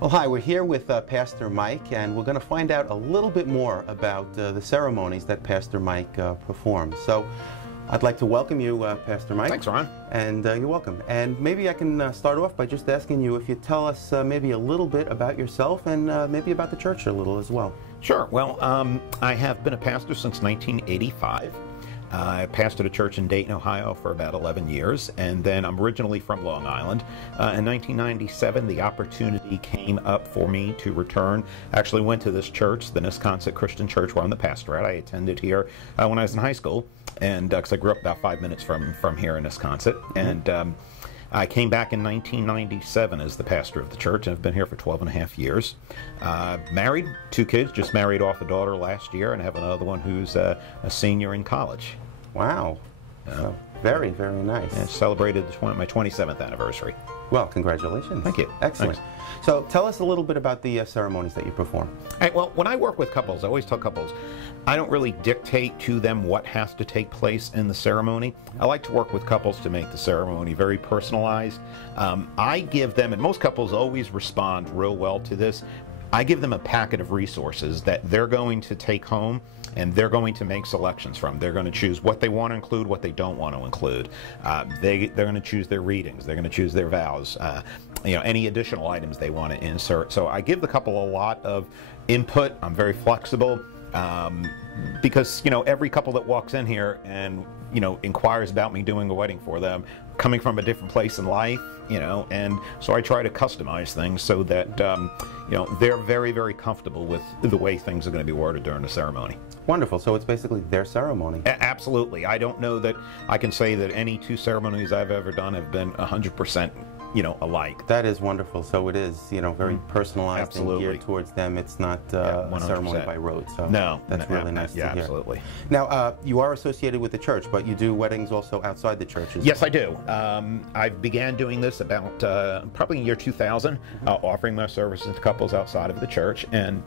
Well, hi, we're here with Pastor Mike, and we're going to find out a little bit more about the ceremonies that Pastor Mike performs. So I'd like to welcome you, Pastor Mike. Thanks, Ron. And you're welcome. And maybe I can start off by just asking you if you tell us maybe a little bit about yourself and maybe about the church a little as well. Sure. Well, I have been a pastor since 1985. I pastored a church in Dayton, Ohio for about 11 years, and then I'm originally from Long Island. In 1997, the opportunity came up for me to return. I actually went to this church, the Nisconset Christian Church, where I'm the pastor at. I attended here when I was in high school, and because I grew up about 5 minutes from here in Nisconset. And I came back in 1997 as the pastor of the church, and I've been here for 12 and a half years. Married, 2 kids, just married off a daughter last year, and have another one who's a senior in college. Wow. So very, very nice. And celebrated my 27th anniversary. Well, congratulations. Thank you. Excellent. Thanks. So tell us a little bit about the ceremonies that you perform. Well, when I work with couples, I always tell couples, I don't really dictate to them what has to take place in the ceremony. I like to work with couples to make the ceremony very personalized. I give them, and most couples always respond real well to this, I give them a packet of resources that they're going to take home, and they're going to make selections from. They're going to choose what they want to include, what they don't want to include. They're going to choose their readings. They're going to choose their vows. Any additional items they want to insert. So I give the couple a lot of input. I'm very flexible because every couple that walks in here and inquires about me doing a wedding for them, coming from a different place in life, and so I try to customize things so that they're very, very comfortable with the way things are going to be worded during the ceremony. Wonderful. So it's basically their ceremony. Absolutely. I don't know that I can say that any 2 ceremonies I've ever done have been 100% alike. That is wonderful. So it is, very personalized Absolutely. and geared towards them. It's not a ceremony by rote. So no, that's really nice to hear. Absolutely. Now, you are associated with the church, but you do weddings also outside the church as Yes, well. I do. I began doing this about probably in year 2000, offering my services to couples outside of the church, and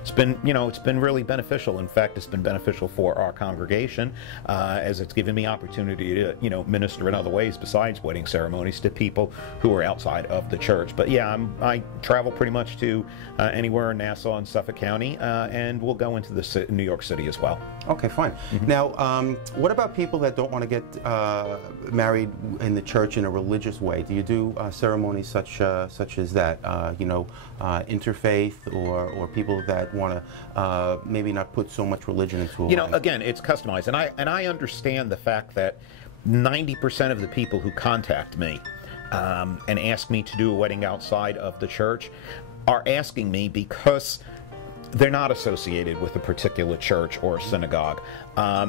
it's been really beneficial. In fact, it's been beneficial for our congregation as it's given me opportunity to minister in other ways besides wedding ceremonies to people who are outside of the church. But yeah, I travel pretty much to anywhere in Nassau and Suffolk County, and we'll go into New York City as well. Okay, fine. Now, what about people that don't want to get married in the church in a religious way? Do you do ceremonies such as that? Interfaith, or people that want to maybe not put so much religion into it? Again, it's customized, and I understand the fact that 90% of the people who contact me and ask me to do a wedding outside of the church are asking me because they're not associated with a particular church or synagogue.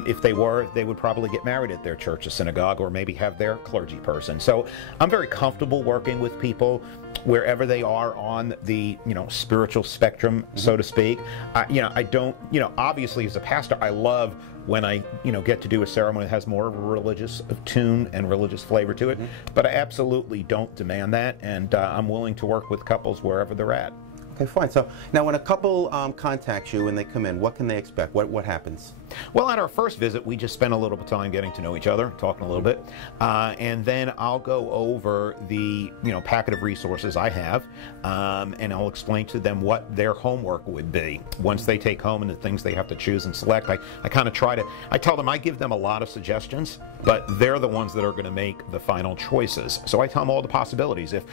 If they were, they would probably get married at their church or synagogue, or maybe have their clergy person. So I'm very comfortable working with people wherever they are on the spiritual spectrum, so to speak. I don't, obviously as a pastor, I love when I get to do a ceremony that has more of a religious tune and religious flavor to it, but I absolutely don't demand that, and I'm willing to work with couples wherever they're at. Okay, fine. So now when a couple contacts you and they come in, what can they expect? What happens? Well, at our first visit, we just spend a little bit of time getting to know each other, talking a little bit, and then I'll go over the packet of resources I have, and I'll explain to them what their homework would be once they take home and the things they have to choose and select. I kind of I tell them I give them a lot of suggestions, but they're the ones that are going to make the final choices. So I tell them all the possibilities. If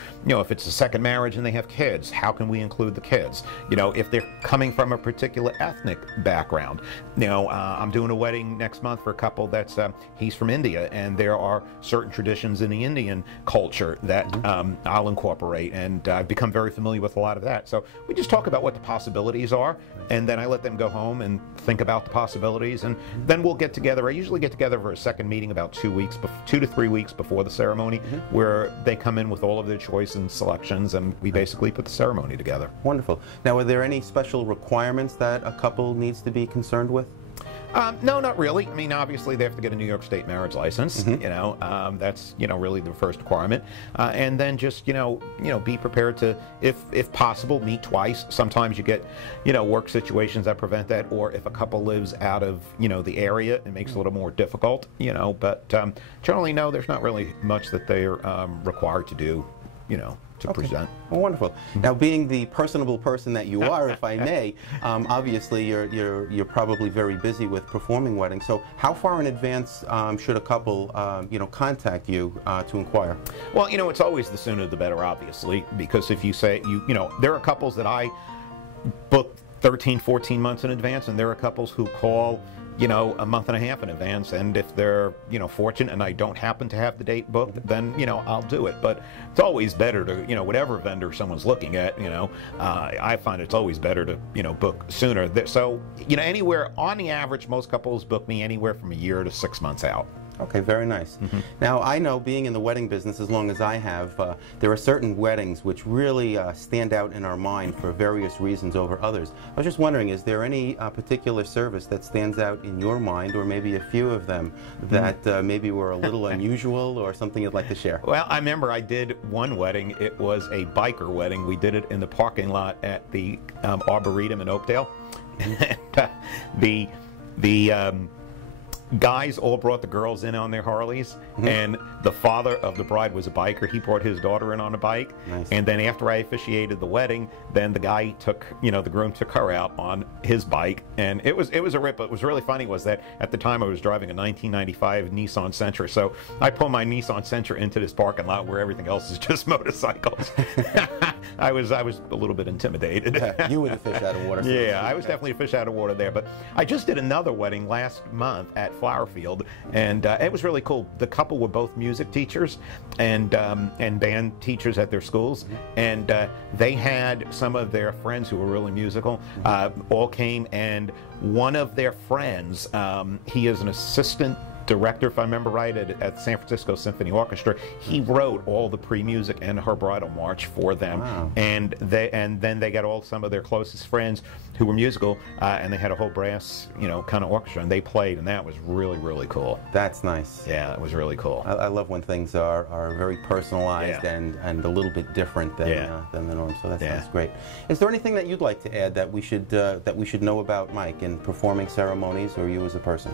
it's a second marriage and they have kids, how can we include the kids? If they're coming from a particular ethnic background, I'm doing a wedding next month for a couple that's he's from India, and there are certain traditions in the Indian culture that I'll incorporate, and I've become very familiar with a lot of that. So we just talk about what the possibilities are, and then I let them go home and think about the possibilities, and then we'll get together. I usually get together for a second meeting about 2 to 3 weeks before the ceremony, where they come in with all of their choice and selections, and we basically put the ceremony together. Wonderful. Now, are there any special requirements that a couple needs to be concerned with? No, not really. I mean, obviously they have to get a New York State marriage license. That's really the first requirement, and then just be prepared to, if possible, meet twice. Sometimes you get work situations that prevent that, or if a couple lives out of the area, it makes it a little more difficult. But generally, no, there's not really much that they're required to do to present. Well, wonderful. Now, being the personable person that you are, if I may, obviously you're probably very busy with performing weddings. So, how far in advance should a couple, contact you to inquire? Well, it's always the sooner the better, obviously, because if you say there are couples that I book 13, 14 months in advance, and there are couples who call a month and a half in advance, and if they're fortunate and I don't happen to have the date booked, then I'll do it. But it's always better to whatever vendor someone's looking at, I find it's always better to book sooner. So anywhere on the average, most couples book me anywhere from a year to 6 months out. Okay, very nice. Now, I know, being in the wedding business as long as I have, there are certain weddings which really stand out in our mind for various reasons over others. I was just wondering, is there any particular service that stands out in your mind, or maybe a few of them that maybe were a little unusual, or something you'd like to share? Well, I remember I did one wedding. It was a biker wedding. We did it in the parking lot at the Arboretum in Oakdale. The guys all brought the girls in on their Harleys, and the father of the bride was a biker. He brought his daughter in on a bike. Nice. And then after I officiated the wedding, then the guy took, the groom took her out on his bike, and it was a rip. What was really funny was that at the time I was driving a 1995 Nissan Sentra, so I pulled my Nissan Sentra into this parking lot where everything else is just motorcycles. I was a little bit intimidated. Yeah, you were the fish out of water. Yeah, I was definitely a fish out of water there. But I just did another wedding last month at Flowerfield, and it was really cool. The couple were both music teachers and band teachers at their schools, and they had some of their friends who were really musical all came, and one of their friends, he is an assistant director, if I remember right, at San Francisco Symphony Orchestra. He wrote all the pre-music and her bridal march for them. Wow. And then they got some of their closest friends who were musical, and they had a whole brass, kind of orchestra, and they played, and that was really, really cool. That's nice. Yeah, it was really cool. I love when things are very personalized and a little bit different than the norm. So that sounds great. Is there anything that you'd like to add that we should know about Mike in performing ceremonies, or you as a person?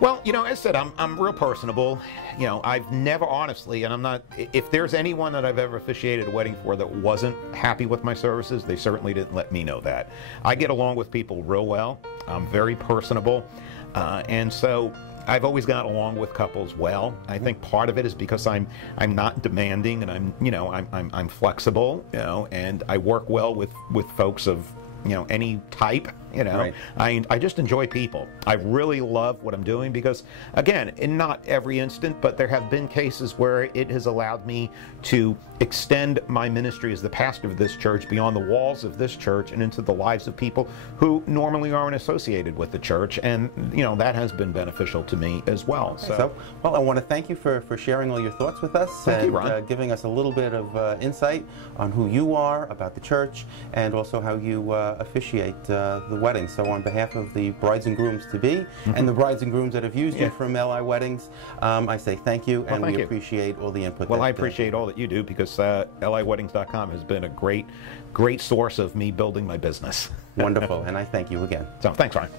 Well, as I said, I'm real personable. I've never honestly, and I'm not, if there's anyone that I've ever officiated a wedding for that wasn't happy with my services, they certainly didn't let me know that. I get along with people real well. I'm very personable. And so I've always gotten along with couples well. I think part of it is because I'm not demanding, and I'm flexible, and I work well with folks of any type. Right. I just enjoy people. I really love what I'm doing because, again, in not every instant, but there have been cases where it has allowed me to extend my ministry as the pastor of this church beyond the walls of this church and into the lives of people who normally aren't associated with the church, and that has been beneficial to me as well. So well, I want to thank you for sharing all your thoughts with us. Thank you, Ron. Giving us a little bit of insight on who you are, about the church, and also how you officiate the wedding. So on behalf of the brides and grooms to be, and the brides and grooms that have used you from LIWeddings, I say thank you, and we appreciate all the input. Well, I appreciate all that you do, because LIWeddings.com has been a great source of me building my business. Wonderful, and I thank you again. So thanks, Ryan.